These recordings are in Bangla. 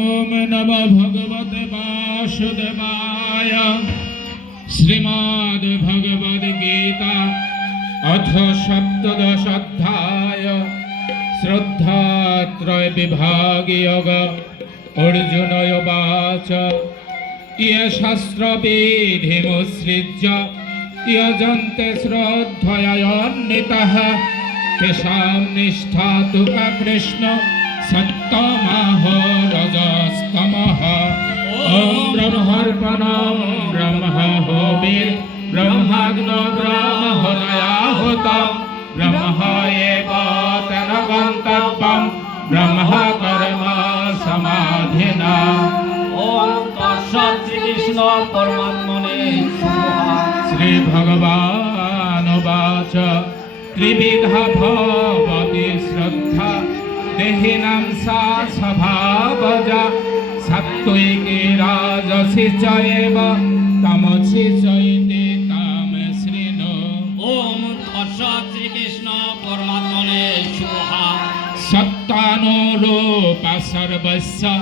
ॐ नमो भगवते वासुदेवाय श्रीमद्भगवद्गीता अथ सप्तदशाध्याय श्रद्धात्रयविभागयोग अर्जुन उवाच ये शास्त्रविधिमुत्सृज्य यजन्ते श्रद्धयान्वितः तेषां निष्ठा तु का कृष्ण সত্যমহ রজস্তমহ ॐ ব্রহ্মর্পণম ব্রহ্ম হোমির ব্রহ্মাগ্ন ব্রহ্মহনয়াহুতম ব্রহ্ম এব তেন গন্তব্যম ব্রহ্ম কর্ম সমাধিনা ॐ তৎসৎ শ্রীকৃষ্ণ পরমাত্মনে শ্রী ভগবান বাচ ত্রিবিধ ভবতি শ্রদ্ধা देहिनांसा स्वभावजा सत्त्वैके राजसि च एव तमसि च इति तां श्रीनो ॐ धर्ष श्रीकृष्ण परमात्मने शुभः सत्तानुरूप सर्वस्य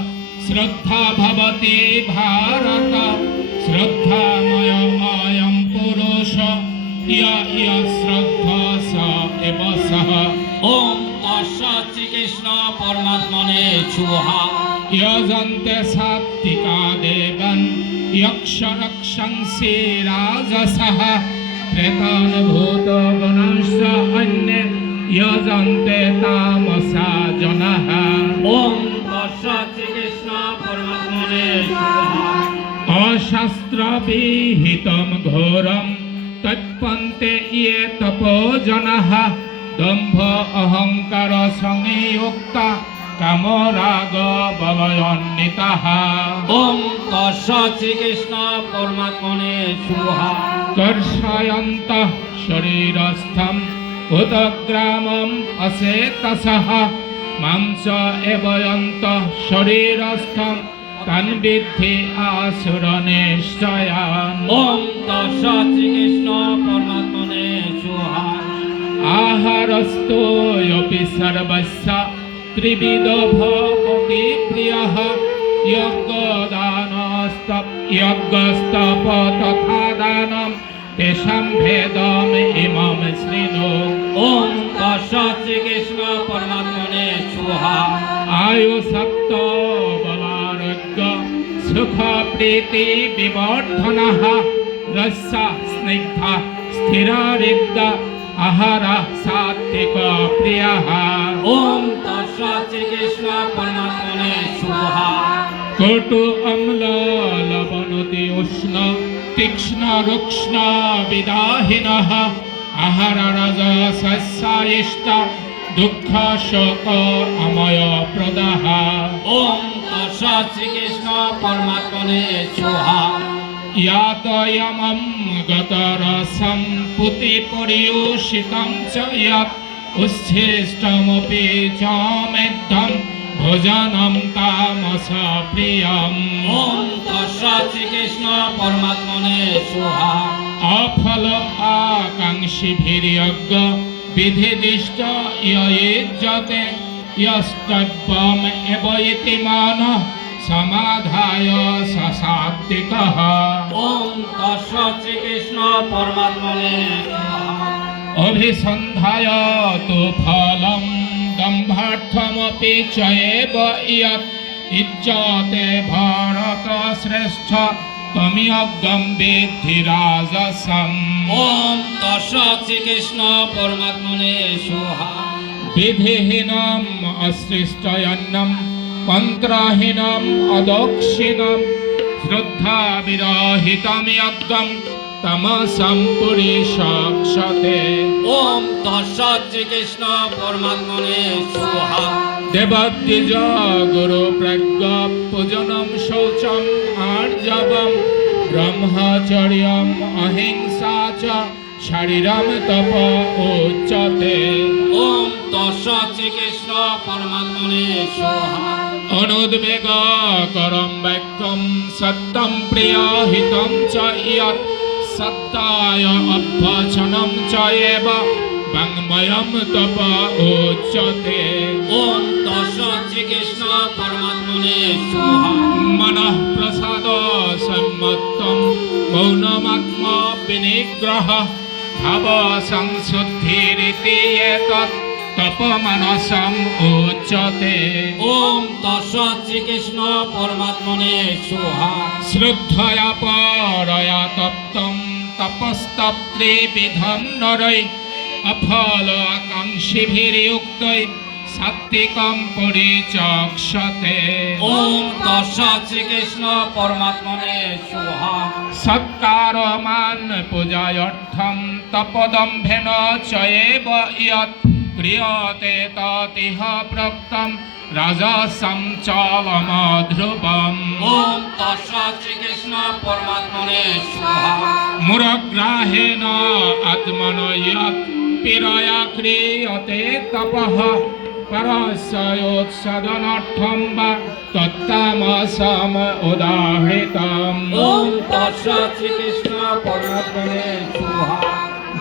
श्रद्धा भवति भारत श्रद्धामय अयं पुरुष य श्रद्धा स एव सः ॐ শ্রীকৃষ্ণ পরমাত্মনে ছুহা ইয়জন্তে সাত্বিকা দেবন ইয়ক্ষরক্ষংসি রাজসহ। প্রেতানুভূত বনংশ অন্য ইয়জন্তে তামসা জনহ। ওম তস্য শ্রীকৃষ্ণ পরমাত্মনে অশাস্ত্রবিহিতম ঘোরম তৎপন্তে ইয়ে তপো জনহ। দম্ভ অহংকার সংযুক্ত কামরাগ বলয়ন্বিতা ওম শ্রীকৃষ্ণ পরমাত্মনে শুভা দর্শয়ন্ত শরীরস্থম উদগ্রামম অচেতসহ মাংস এবয়ন্ত শরীরস্থম তন্বিদ্ধি আসুর ওম শ্রীকৃষ্ণ आहारस्तोऽपि सर्वस्य त्रिविदो भवति प्रियः यज्ञदानस्त यज्ञस्तप तथा दानं तेषां भेदम् इमं शृणु ॐ तस्मात् श्रीकृष्ण परमात्मने स्वाहा आयुसक्त बलारोग्य सुखप्रीति विवर्धनः रस स्निग्ध स्थिरारिद्ध स्थिररिक्त आहारः सात्विकप्रियः ওম তৎসৎ শ্রীকৃষ্ণ পরমাত্মনে সুহা कटु अम्ललवनति उष्ण तीक्ष्ण रुक्ष्ण विदाहिनः आहाररजसस्यायिष्ट दुःख शोक अमयप्रदः ওম তৎসৎ শ্রীকৃষ্ণ পরমাত্মনে সুহা ইয়াতয়ামম গতরসম পুতি পরিয়োষিতম চ ইয়ৎ উচ্ছিষ্টমপি চ মেদ্ধম ভোজনম তামস প্রিয়ম ওম তস্য শ্রীকৃষ্ণ পরমাত্মনে সুহা অফল আকাঙ্ক্ষী ভীর্যজ্ঞ বিধিদিষ্ট ইয়জ্জতে ইয়স্তব্যম এব ইতি মানঃ সমাধায় সসাদ ওম তৎসৎ শ্রীকৃষ্ণ পরমাত্মনে সুহা अभिसन्धाय तु फलं दम्भार्थमपि च एव यत् इच्छते भारतश्रेष्ठ त्वमियज्ञं विद्धि राजसम् ওম তৎসৎ শ্রীকৃষ্ণ পরমাত্মনে সুহা विधिहीनम् असृष्टयन्नं मन्त्रहीनम् अदक्षिणं শ্রদ্ধা বিরহিতমিয়ম তমসম পুরীষতে ওম তৎসৎ শ্রীকৃষ্ণ পরমাত্মনে সুহা দেবদ্বিজ গুরু প্রজ্ঞ পূজনম শৌচম আর্জবম ব্রহ্মচর্যম অহিংসা চ শরীরম তপ উচ্চতে। শ্রীকৃষ্ণ পরমাত্মনে অনুদ্বেগ করম বাক্যম সত্যম প্রিয়হিতম চ ইয়ত সত্তায় অভ্যসনম চ এব বাংময়ম তপ উচ্যতে ওম তস্য শ্রীকৃষ্ণ প্রসাদ সম্মত্তম মৌনমাত্ম বিনিগ্রহ। ভাব সংশুদ্ধিরিতি এতৎ তপমনসম উচ্যতে ওম তৎসৎ শ্রীকৃষ্ণ পরমাত্মনে সোহা শ্রদ্ধয়া পরয়া তপ্তম তপস্তপ্ত্রিবিধম নরৈ। অফল আকাঙ্ক্ষিভির্যুক্তৈ সাত্বিকম পরিচক্ষতে ওম তৎসৎ শ্রীকৃষ্ণ পরমাত্মনে সোহা সৎকারমান পূজায়র্থম তপদম্ভেন চয়েব ইয়ৎ। প্রক্তম রাজসম চ মধ্রুবম ওম তৎসৎ শ্রীকৃষ্ণ পরমাত্মনে সোহা মুরগ্রাহেণ আত্মন ইয়ৎ পীড়য়া ক্রিয়তে তপঃ পরস্যোৎসদনর্থম বা তত্তামসম উদাহৃতম ওম তৎসৎ শ্রীকৃষ্ণ পরমাত্মনে সোহা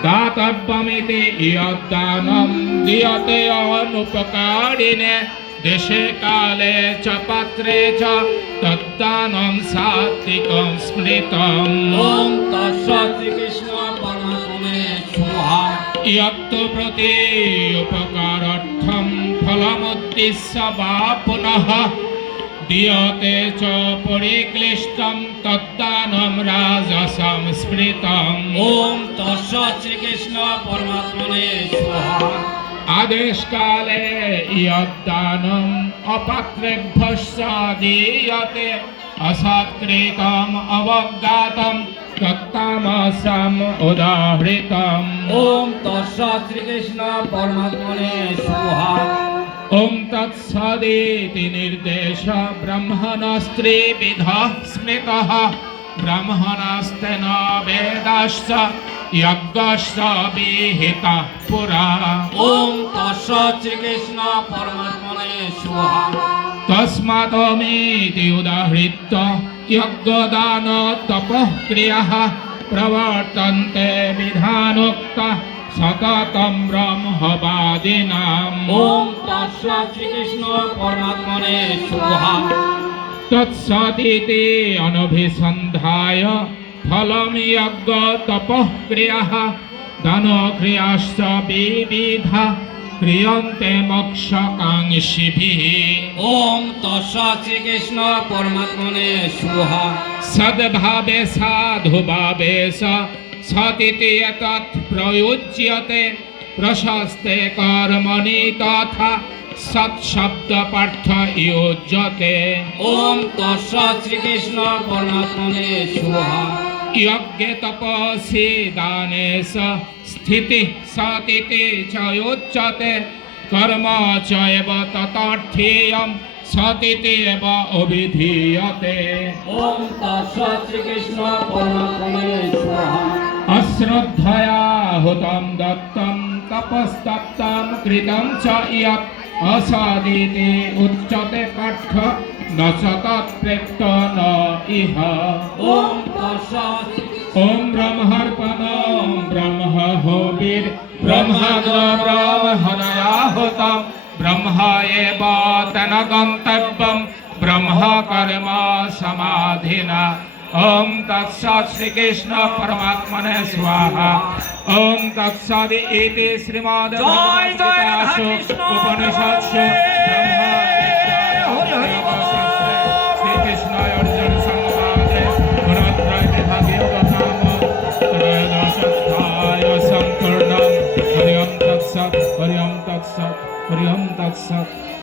দাতব্যমিতি ইয়দ্দানম দিয়তে অনুপকারিণে দেশে কালে চ পাত্রে চ তদ্দানম সাত্বিকম স্মৃতম ওম তৎসৎ শ্রীকৃষ্ণ পরমাত্মনে সোহা ইয়ত্ত প্রতি উপকারার্থম ফলমুদ্দিশ্য বা পুনঃ দিয়তে চ পরিক্লিষ্টম তদ্দানম রাজসম স্মৃতম ওম তৎসৎ শ্রীকৃষ্ণ পরমাত্মনে সোহা আদেশকালে ইয়দ্দানম অপাত্রেভ্যশ্চ দীয়তে অসৎকৃতম অবজ্ঞাতম তত্তামসম উদাহৃতম ওম তৎসৎ শ্রীকৃষ্ণ ওম তৎসদিতি নির্দেশ ব্রহ্মণস্ত্রীবিধ স্মৃত ব্রহ্মণস্তেন বেদাশ্চ যজ্ঞশ্চ বিহিত পুরা ওম তৎসৎ শ্রীকৃষ্ণ পরমাত্মনে সোহা তস্মাদমিতি উদাহৃত্য যজ্ঞদান তপঃ ক্রিয়াः প্রবর্তন্তে বিধানোক্ত সততম ব্রহ্মবাদিনাম ওম তৎসৎ শ্রীকৃষ্ণ পরমাত্মনে সোহা তৎসদিতি অনভিসন্ধায় ফলম যজ্ঞ তপঃ ক্রিয়াः দানক্রিয়াশ্চ বিবিধা ক্রিয়ন্তে মোক্ষকাঙ্ক্ষিভিः ওম তৎসৎ শ্রীকৃষ্ণ পরমাত্মনে সোহা সদ্ভাবে সাধুভাবে স সতিতি এতৎ প্রয়োজ্যতে প্রশস্তে কর্মণি তথা সৎশব্দ পার্থ ইয়োজ্যতে। ওম তৎসৎ শ্রীকৃষ্ণ পরমাত্মনে সোহা যজ্ঞে তপসি দানে স স্থিতি সতিতি চ যোচ্যতে কর্ম চ এব ততর্থেয়ম সতিতি এব অভিধীয়তে। ওম তৎসৎ শ্রীকৃষ্ণ পরমাত্মনে সোহা অশ্রদ্ধয়া হুতম দত্তম তপস্তপ্তম কৃতম চ ইয়ত অসাদিতে উচ্চতে পাঠ্য ন সতৎপ্রেপ্ত ন ইহ ওম ওম ব্রহ্মর্পণ ব্রহ্ম হোবির ব্রহ্মণ ব্রহ্মণয়া হুতম ব্রহ্ম এব তন গন্তব্যম ব্রহ্ম কর্ম সমাধিনা ओम तत्सत् श्रीकृष्ण परमात्मने स्वाहा ओम तत्सद इति श्रीमद् भगवद्गीतासु उपनिषत्सु Hariam Tat Sat, Hariam Tat Sat, Hariam Tat Sat.